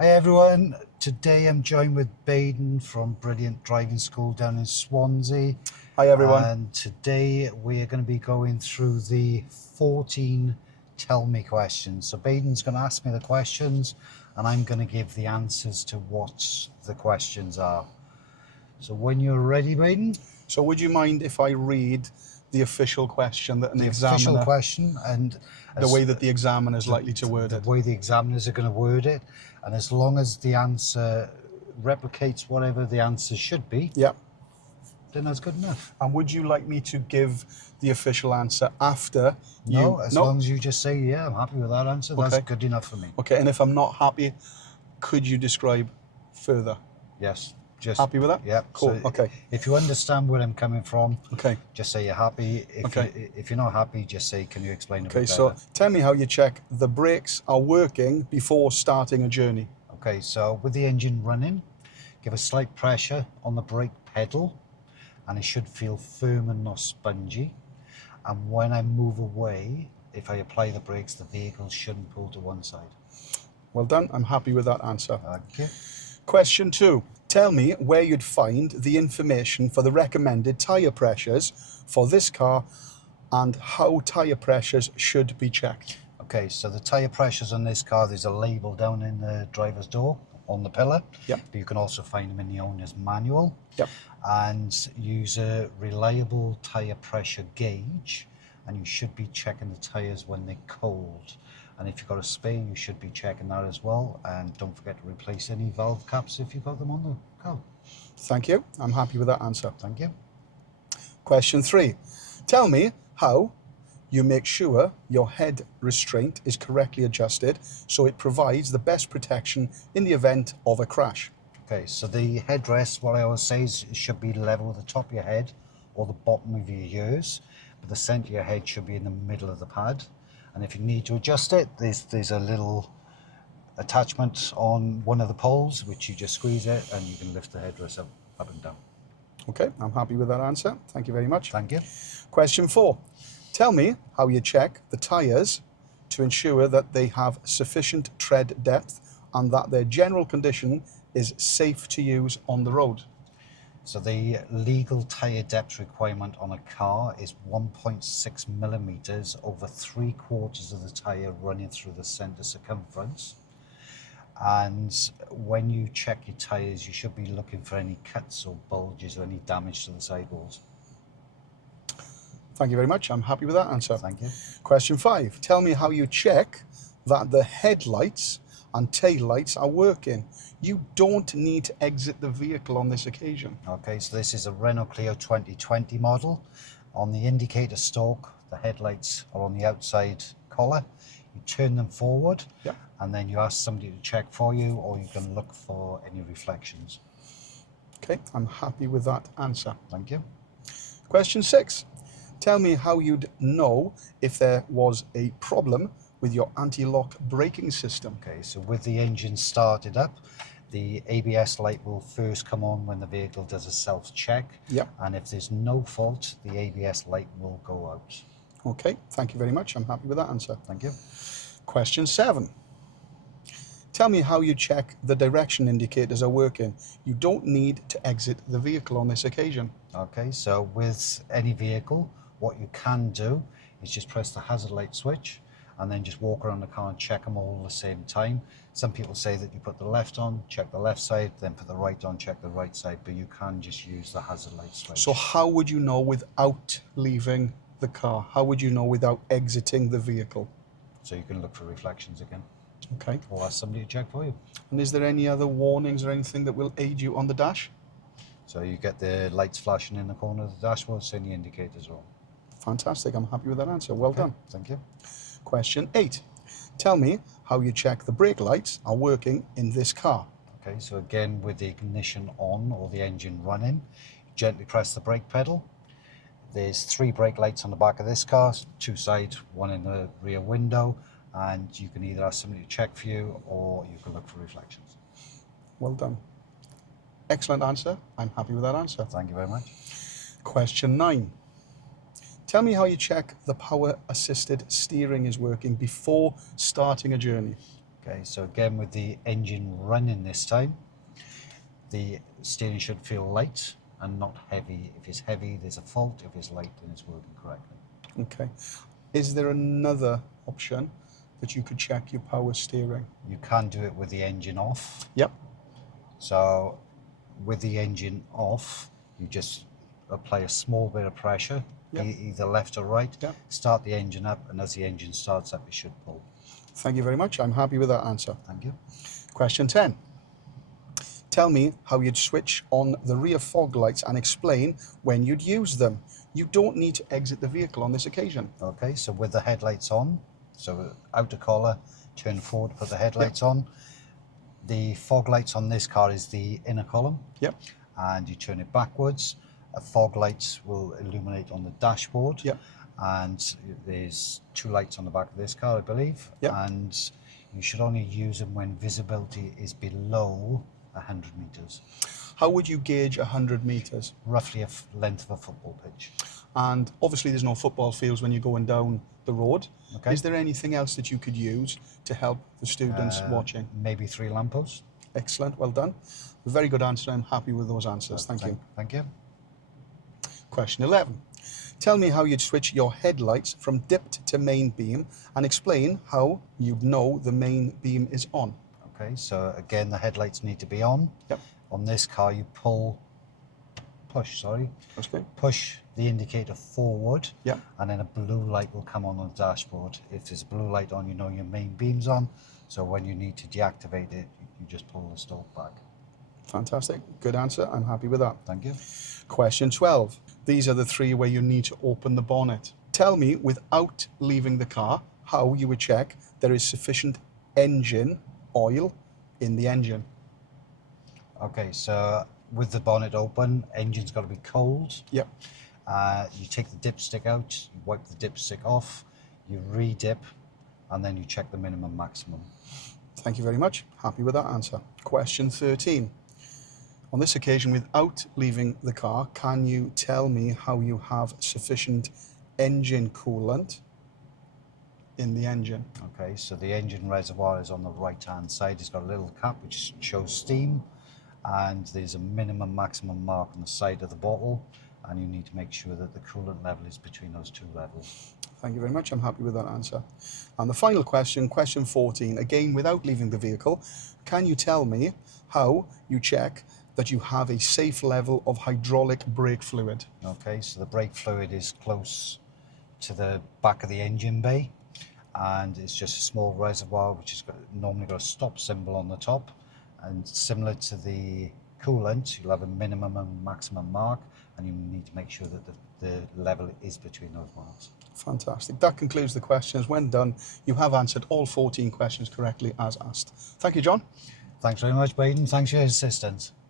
Hi everyone, today I'm joined with Baden from Brilliant Driving School down in Swansea. Hi everyone. And today we are going to be going through the 14 Tell Me questions. So Baden's going to ask me the questions and I'm going to give the answers to what the questions are. So when you're ready, Baden? So would you mind if I read the official question that an examiner, official question, and the way that the examiner is likely to word it? The way the examiners are going to word it, and as long as the answer replicates whatever the answer should be, Yeah. then that's good enough. And would you like me to give the official answer after you? No, as long as you just say, yeah, I'm happy with that answer, that's Okay. good enough for me. Okay, and if I'm not happy, could you describe further? Yes. Just happy with that? Yeah. Cool. So okay. If you understand where I'm coming from, okay, just say you're happy. If you're not happy, just say, can you explain a bit better? So tell me how you check the brakes are working before starting a journey. Okay, so with the engine running, give a slight pressure on the brake pedal and it should feel firm and not spongy. And when I move away, if I apply the brakes, the vehicle shouldn't pull to one side. Well done. I'm happy with that answer. Okay. Question 2. Tell me where you'd find the information for the recommended tyre pressures for this car and how tyre pressures should be checked. Okay, so the tyre pressures on this car, there's a label down in the driver's door on the pillar. Yep. But you can also find them in the owner's manual. Yep. And use a reliable tyre pressure gauge, and you should be checking the tyres when they're cold. And if you've got a spare, you should be checking that as well. And don't forget to replace any valve caps if you've got them on the car. Thank you. I'm happy with that answer. Thank you. Question 3. Tell me how you make sure your head restraint is correctly adjusted so it provides the best protection in the event of a crash. Okay, so the headrest, what I always say is it should be level with the top of your head or the bottom of your ears, but the centre of your head should be in the middle of the pad. And if you need to adjust it, there's a little attachment on one of the poles, which you just squeeze it and you can lift the headrest up and down. Okay, I'm happy with that answer. Thank you very much. Thank you. Question 4. Tell me how you check the tyres to ensure that they have sufficient tread depth and that their general condition is safe to use on the road. So the legal tyre depth requirement on a car is 1.6 millimeters over 3/4 of the tyre running through the centre circumference. And when you check your tyres, you should be looking for any cuts or bulges or any damage to the sidewalls. Thank you very much. I'm happy with that answer. Thank you. Question 5. Tell me how you check that the headlights and tail lights are working. You don't need to exit the vehicle on this occasion. Okay, so this is a Renault Clio 2020 model. On the indicator stalk, the headlights are on the outside collar. You turn them forward, Yep. and then you ask somebody to check for you, or you can look for any reflections. Okay, I'm happy with that answer. Thank you. Question 6. Tell me how you'd know if there was a problem with your anti-lock braking system. Okay, so with the engine started up, the ABS light will first come on when the vehicle does a self-check. Yep. And if there's no fault, the ABS light will go out. Okay, thank you very much. I'm happy with that answer. Thank you. Question 7. Tell me how you check the direction indicators are working. You don't need to exit the vehicle on this occasion. Okay, so with any vehicle, what you can do is just press the hazard light switch and then just walk around the car and check them all at the same time. Some people say that you put the left on, check the left side, then put the right on, check the right side, but you can just use the hazard light switch. So how would you know without leaving the car? How would you know without exiting the vehicle? So you can look for reflections again. Okay. Or ask somebody to check for you. And is there any other warnings or anything that will aid you on the dash? So you get the lights flashing in the corner of the dashboard saying the indicators are on. Fantastic. I'm happy with that answer. Well done. Thank you. Question 8. Tell me how you check the brake lights are working in this car. Okay, so again, with the ignition on or the engine running, gently press the brake pedal. There's 3 brake lights on the back of this car, 2 sides, 1 in the rear window, and you can either ask somebody to check for you or you can look for reflections. Well done. Excellent answer. I'm happy with that answer. Thank you very much. Question 9. Tell me how you check the power assisted steering is working before starting a journey. Okay, so again with the engine running this time, the steering should feel light and not heavy. If it's heavy, there's a fault. If it's light, then it's working correctly. Okay. Is there another option that you could check your power steering? You can do it with the engine off. Yep. So with the engine off, you just apply a small bit of pressure, Yep. either left or right, Yep. start the engine up, and as the engine starts up, it should pull. Thank you very much. I'm happy with that answer. Thank you. Question 10. Tell me how you'd switch on the rear fog lights and explain when you'd use them. You don't need to exit the vehicle on this occasion. Okay, so with the headlights on, so outer collar, turn forward, put the headlights on. The fog lights on this car is the inner column. Yep. And you turn it backwards. A fog light will illuminate on the dashboard. Yep. And there's 2 lights on the back of this car, I believe. Yep. And you should only use them when visibility is below 100 meters, How would you gauge 100 meters? roughly a length of a football pitch. And obviously there's no football fields when you're going down the road. Okay. Is there anything else that you could use to help the students watching? Maybe 3 lampposts. Excellent, well done. Very good answer. I'm happy with those answers. Thank you. Thank you. Question 11. Tell me how you'd switch your headlights from dipped to main beam and explain how you'd know the main beam is on. Okay, so again, the headlights need to be on. Yep. On this car, you push the indicator forward. Yep. And then a blue light will come on the dashboard. If there's a blue light on, you know your main beam's on. So when you need to deactivate it, you just pull the stalk back. Fantastic. Good answer. I'm happy with that. Thank you. Question 12. These are the 3 where you need to open the bonnet. Tell me, without leaving the car, how you would check there is sufficient engine oil in the engine. Okay, so with the bonnet open, engine's got to be cold. Yep. You take the dipstick out, you wipe the dipstick off, you re-dip, and then you check the minimum maximum. Thank you very much. Happy with that answer. Question 13. On this occasion, without leaving the car, can you tell me how you have sufficient engine coolant in the engine? Okay, so the engine reservoir is on the right-hand side. It's got a little cap which shows steam, and there's a minimum maximum mark on the side of the bottle, and you need to make sure that the coolant level is between those 2 levels. Thank you very much. I'm happy with that answer. And the final question, question 14, again, without leaving the vehicle, can you tell me how you check that you have a safe level of hydraulic brake fluid? Okay, so the brake fluid is close to the back of the engine bay, and it's just a small reservoir which has normally got a stop symbol on the top, and similar to the coolant, you'll have a minimum and maximum mark, and you need to make sure that the level is between those marks. Fantastic. That concludes the questions. When done, you have answered all 14 questions correctly as asked. Thank you, John. Thanks very much, Baden. Thanks for your assistance.